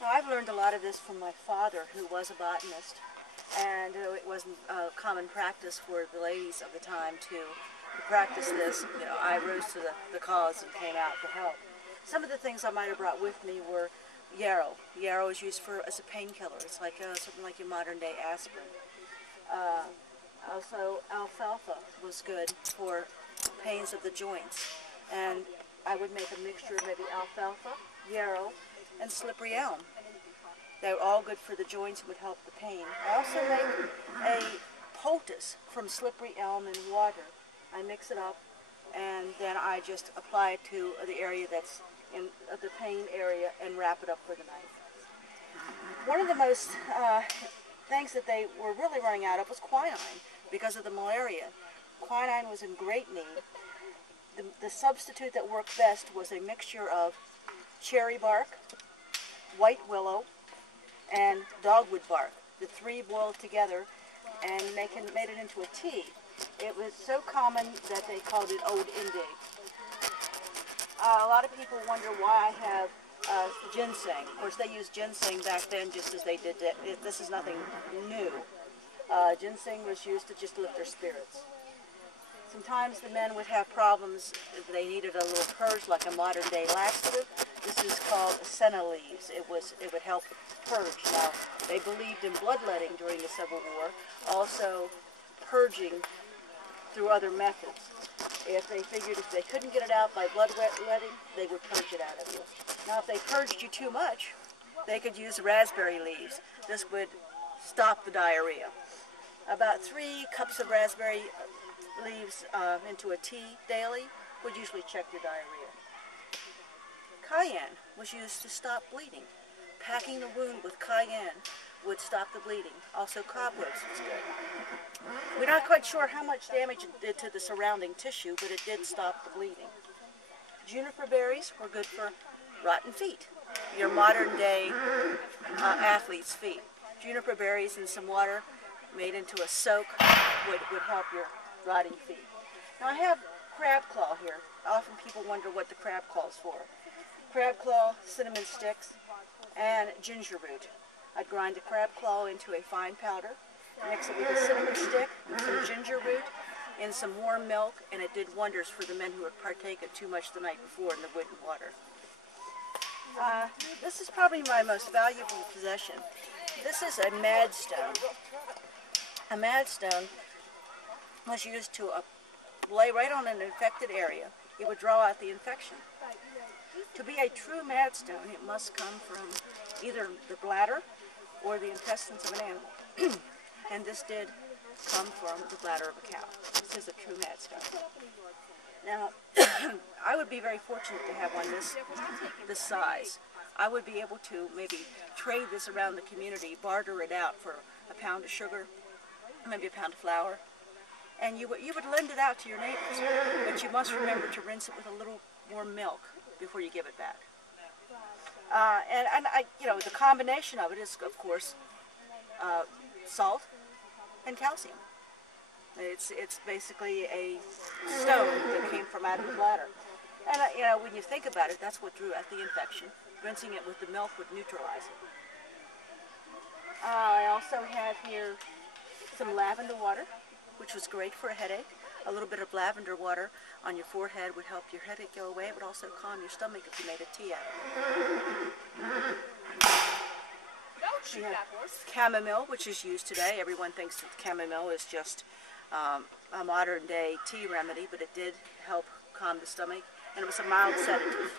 Now, I've learned a lot of this from my father, who was a botanist, and it wasn't common practice for the ladies of the time to practice this. You know, I rose to the cause and came out to help. Some of the things I might have brought with me were yarrow. Yarrow is used as a painkiller. It's like something like your modern-day aspirin. Also, alfalfa was good for pains of the joints, and I would make a mixture of maybe alfalfa, yarrow, and slippery elm. They're all good for the joints and would help the pain. I also make a poultice from slippery elm and water. I mix it up, and then I just apply it to the area that's in the pain area and wrap it up with a knife. One of the most things that they were really running out of was quinine because of the malaria. Quinine was in great need. The substitute that worked best was a mixture of cherry bark, white willow, and dogwood bark. The three boiled together and made it into a tea. It was so common that they called it Ode Inde. A lot of people wonder why I have ginseng. Of course, they used ginseng back then just as they did it. This is nothing new. Ginseng was used to just lift their spirits. Sometimes the men would have problems if they needed a little purge, like a modern-day laxative. This is called senna leaves. It would help purge. Now, they believed in bloodletting during the Civil War, also purging through other methods. If they figured if they couldn't get it out by bloodletting, they would purge it out of you. Now, if they purged you too much, they could use raspberry leaves. This would stop the diarrhea. About 3 cups of raspberry leaves into a tea daily would usually check your diarrhea. Cayenne was used to stop bleeding. Packing the wound with cayenne would stop the bleeding. Also, cobwebs was good. We're not quite sure how much damage it did to the surrounding tissue, but it did stop the bleeding. Juniper berries were good for rotten feet, your modern-day athlete's feet. Juniper berries and some water made into a soak would help your rotting feet. Now, I have crab claw here. Often people wonder what the crab claw is for. Crab claw, cinnamon sticks, and ginger root. I'd grind the crab claw into a fine powder, mix it with a cinnamon stick, and some ginger root, in some warm milk, and it did wonders for the men who had partaken too much the night before in the wood and water. This is probably my most valuable possession. This is a mad stone. A mad stone was used to lay right on an infected area. It would draw out the infection. To be a true mad stone, it must come from either the bladder or the intestines of an animal. And this did come from the bladder of a cow. This is a true mad stone. Now, I would be very fortunate to have one this size. I would be able to maybe trade this around the community, barter it out for a pound of sugar, maybe a pound of flour, and you would lend it out to your neighbors. But you must remember to rinse it with a little warm milk before you give it back. The combination of it is, of course, salt and calcium. It's basically a stone that came from out of the bladder. And when you think about it, that's what drew out the infection. Rinsing it with the milk would neutralize it. I also have here some lavender water, which was great for a headache. A little bit of lavender water on your forehead would help your headache go away. It would also calm your stomach if you made a tea out of it. We have chamomile, which is used today. Everyone thinks that chamomile is just a modern-day tea remedy, but it did help calm the stomach, and it was a mild sedative.